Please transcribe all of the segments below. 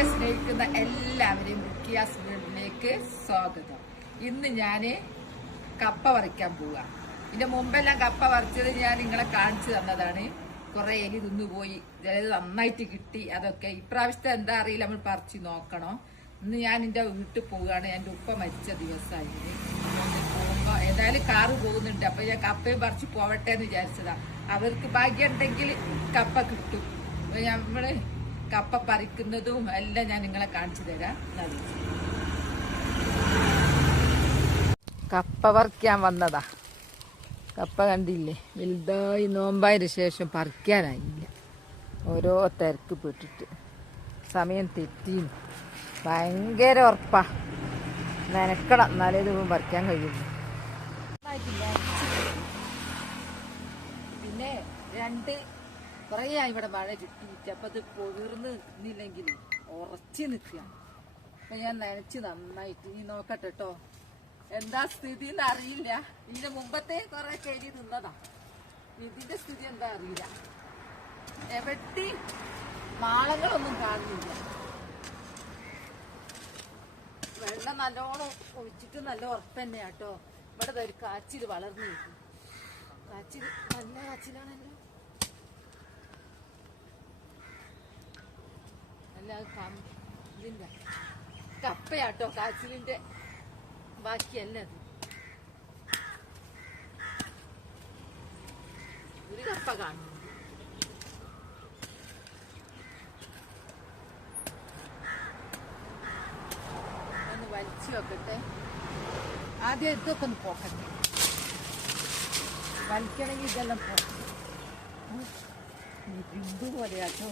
കൃഷിയെ സ്നേഹിക്കുന്ന എല്ലാവരെയും റുക്കിയാസ് വീടിലേക്ക് സ്വാഗതം. ഇന്ന് ഞാൻ കപ്പ പറിക്കാൻ പോവുക ഇതിന്റെ മുമ്പെല്ലാം കപ്പ പറിച്ചത് ഞാൻ നിങ്ങളെ കാണിച്ചു തന്നതാണ്. കുറെ എലി തിന്നുപോയി. അതായത് നന്നായിട്ട് കിട്ടി. അതൊക്കെ ഇപ്രാവശ്യത്തെ എന്താ അറിയില്ല നമ്മൾ പറിച്ച് നോക്കണം. ഇന്ന് ഞാൻ എന്റെ വീട്ടിൽ പോവുകയാണ്. എന്റെ ഉപ്പ മരിച്ച ദിവസമായിരുന്നു പോകുമ്പോ ഏതായാലും കാറ് പോകുന്നുണ്ട്. അപ്പൊ ഞാൻ കപ്പയും പറിച്ച് പോവട്ടെ എന്ന് വിചാരിച്ചതാ. അവർക്ക് ഭാഗ്യം ഉണ്ടെങ്കിൽ കപ്പ കിട്ടും. നമ്മൾ കപ്പ പറിക്കുന്നതും എല്ലാം ഞാൻ നിങ്ങളെ കാണിച്ചു തരാം. കപ്പ പറിക്കാൻ വന്നതാ. കപ്പ കണ്ടില്ലേ? വലുതായി നോമ്പായതിനു ശേഷം പറിക്കാനായില്ല. ഓരോ തിരക്ക് പെട്ടിട്ട്. സമയം തെറ്റി ഭയങ്കര ഉറപ്പാ. നനക്കണം എന്നാലേ ദിവസം പറിക്കാൻ കഴിയുള്ളൂ. പിന്നെ രണ്ട് കുറേ ഇവിടെ മഴ കിട്ടിയിട്ട് അപ്പൊ ഇത് പൊതിർന്ന് നിന്നില്ലെങ്കിൽ ഉറച്ചു നിൽക്കുക. അപ്പൊ ഞാൻ നനച്ച് നന്നായിട്ട് ഇനി നോക്കട്ടെ കേട്ടോ എന്താ സ്ഥിതി എന്ന് അറിയില്ല. ഇതിന്റെ മുമ്പത്തെ കൊറേ കരി നിന്നതാ. ഇതിന്റെ സ്ഥിതി എന്താ അറിയില്ല. എവിടെ മാളങ്ങളൊന്നും കാണുന്നില്ല. വെള്ളം നല്ലോണം ഒഴിച്ചിട്ട് നല്ല ഉറപ്പ് തന്നെയാ കേട്ടോ ഇവിടെ ഒരു കാച്ചിൽ വളർന്നു കിട്ടും. കാച്ചിൽ നല്ല കാച്ചിലാണല്ലോ. ഇതിന്റെ കപ്പയാട്ടോ കാച്ചിലിന്റെ ബാക്കിയല്ല അത് ഒരു കപ്പ കാണുന്നുണ്ട് ഒന്ന് വലിച്ചു വെക്കട്ടെ. ആദ്യം ഇതൊക്കെ ഒന്ന് പോക്കട്ടെ. വലിക്കണമെങ്കിൽ ഇതെല്ലാം പോക്കണം ബിന്ദു പോലെയാട്ടോ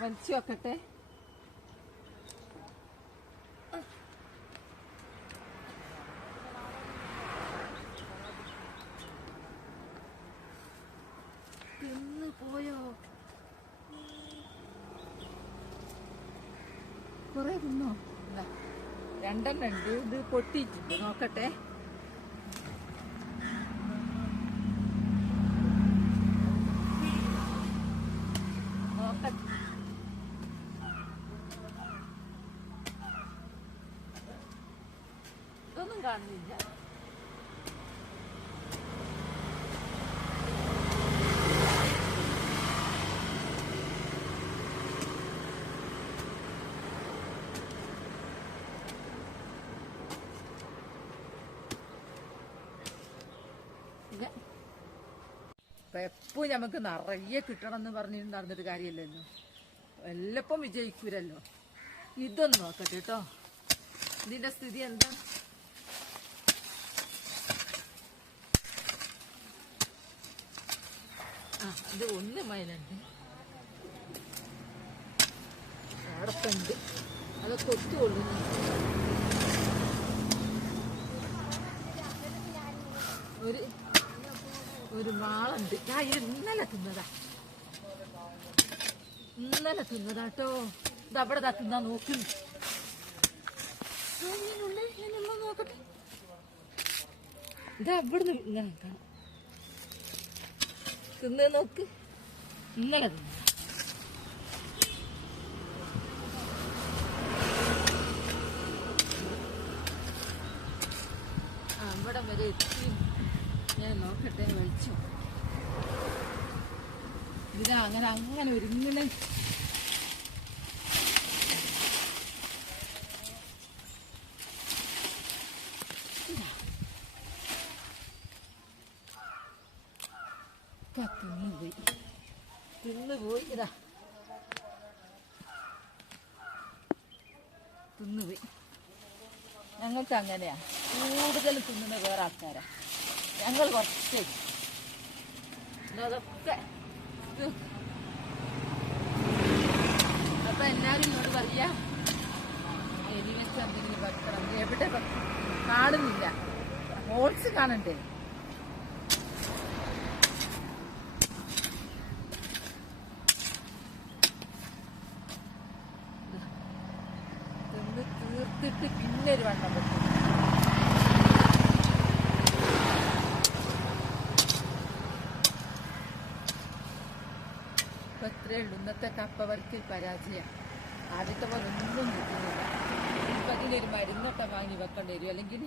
വലിച്ചു വെക്കട്ടെ തിന്ന് പോയോ? കൊറേ തിന്നോ? രണ്ടെണ്ണം ഉണ്ട്. ഇത് പൊട്ടിയിട്ടുണ്ട്. നോക്കട്ടെ ഇതൊന്നും കാണുന്നില്ല. ഇല്ല. ഇപ്പൊ എപ്പോ നമുക്ക് നിറയെ കിട്ടണം എന്ന് പറഞ്ഞിട്ട് നടന്നിട്ട് കാര്യമില്ലല്ലോ. എല്ലപ്പം വിജയിക്കൂരല്ലോ. ഇതൊന്ന് നോക്കട്ടെ കേട്ടോ. ഇതിന്റെ സ്ഥിതി എന്താ? ആ ഇത് ഒന്ന് മൈലുണ്ട് അടപ്പുണ്ട്. അതൊക്കെ ഒത്തുകൊള്ളുന്നു ഒരു ഒരു മാളുണ്ട് ഞാൻ ഇത് ഇന്നലെ തിന്നതാ. ഇന്നലെ തിന്നതാ കേട്ടോ ഇത് അവിടെ ദാ തിന്നാ നോക്കുന്നു. ഇതാ ഇവിടുന്ന് ഇങ്ങനെ കാണാം തിന്ന് നോക്ക്. ഇന്നലെ തിന്ന. ആ ഇവിടെ വരെ എത്തി. ഞാൻ നോക്കട്ടെ വലിച്ചു ഇതാ അങ്ങനെ അങ്ങനെ ഒരുങ്ങനെ തിന്നു പോയി. തിന്നു ഇതാ തിന്നുപോയി ഞങ്ങൾക്ക് അങ്ങനെയാ. കൂടുതൽ തിന്നുന്ന വേറെ ആൾക്കാരാ. ഞങ്ങൾ കുറച്ച് അതൊക്കെ. അപ്പൊ എല്ലാരും ഇങ്ങോട്ട് പറയാ വെച്ച് എന്തെങ്കിലും വെക്കണം. എവിടെ? കാണുന്നില്ല. ഹോൾസ് കാണണ്ടേ? എടുത്തിട്ട് പിന്നെ ഒരു വണ്ണം വെക്കും അപ്പൊ ഇത്രയേ ഉള്ളൂ. ഇന്നത്തെ കപ്പ വർക്കിൽ പരാജയം. ആദ്യത്തെ പോലെ ഒന്നും കിട്ടുന്നില്ല. ഇപ്പൊ അതിനൊരു മരുന്നൊക്കെ വാങ്ങി വെക്കേണ്ടി വരും. അല്ലെങ്കിൽ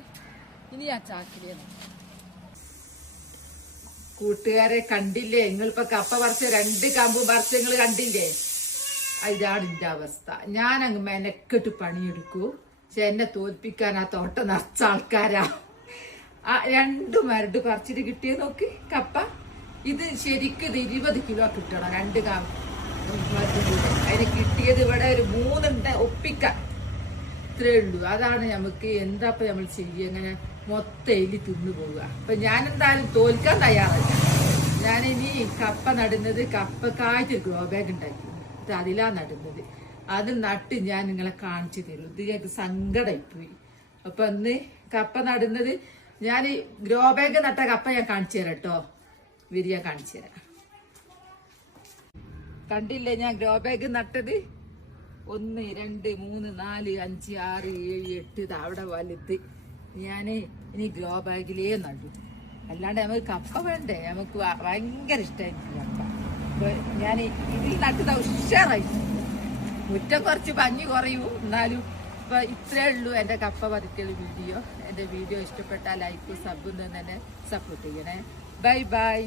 ഇനി ആ ചാക്കിലേന്ന് കൂട്ടുകാരെ കണ്ടില്ലേ? നിങ്ങളിപ്പോ കപ്പ പറിച്ച രണ്ട് കമ്പും പറിച്ച നിങ്ങൾ കണ്ടില്ലേ? ഇതാണ് എന്റെ അവസ്ഥ. ഞാനങ്ങ് മെനക്കെട്ട് പണിയെടുക്കൂ. പക്ഷെ എന്നെ തോൽപ്പിക്കാൻ ആ തോട്ടം നിറച്ച ആൾക്കാരാ. ആ രണ്ട് മരട് പറിച്ചിട്ട് കിട്ടിയ നോക്കി കപ്പ. ഇത് ശരിക്കും ഇത് ഇരുപത് കിലോ കിട്ടണം രണ്ട് കാ അതിന് കിട്ടിയത് ഇവിടെ ഒരു മൂന്നുണ്ട് ഒപ്പിക്ക. ഇത്രേ ഉള്ളൂ. അതാണ് നമുക്ക് എന്താ ഇപ്പൊ നമ്മൾ ചെയ്യുക? ഇങ്ങനെ മൊത്തം എലി തിന്നു പോവുക. അപ്പൊ ഞാൻ എന്തായാലും തോൽക്കാൻ തയ്യാറല്ല. ഞാനിനി കപ്പ നടുന്നത് കപ്പക്കായിട്ട് ഗ്രോ ബാഗ് ഉണ്ടാക്കി. അതിലാ നടുന്നത്. അത് നട്ട് ഞാൻ നിങ്ങളെ കാണിച്ചു തരും. ഇത് ഞങ്ങൾക്ക് സങ്കടമായിപ്പോയി അപ്പൊ അന്ന് കപ്പ നടുന്നത് ഞാൻ ഗ്രോ ബാഗ് നട്ട കപ്പ ഞാൻ കാണിച്ചു തരാം കേട്ടോ. വിരിയ കാണിച്ചു തരാം. കണ്ടില്ലേ ഞാൻ ഗ്രോ ബാഗ് നട്ടത്? ഒന്ന് രണ്ട് മൂന്ന് നാല് അഞ്ച് ആറ് ഏഴ് എട്ട് അവിടെ വലുത്. ഞാൻ ഇനി ഗ്രോ ബാഗിലേ നട്ടു അല്ലാണ്ട് നമുക്ക് കപ്പ വേണ്ടേ? നമുക്ക് ഭയങ്കര ഇഷ്ടമായിരിക്കും കപ്പ. ഞാൻ ഇതിൽ നട്ടത് ഉഷാറായി. മുറ്റം കുറച്ച് ഭംഗി കുറയൂ. എന്നാലും ഇപ്പൊ ഇത്രേ ഉള്ളൂ എന്റെ കപ്പ പറിക്കൽ വീഡിയോ. എന്റെ വീഡിയോ ഇഷ്ടപ്പെട്ടാൽ ലൈക്ക് സബും തന്നെ സപ്പോർട്ട് ചെയ്യണേ. Bye bye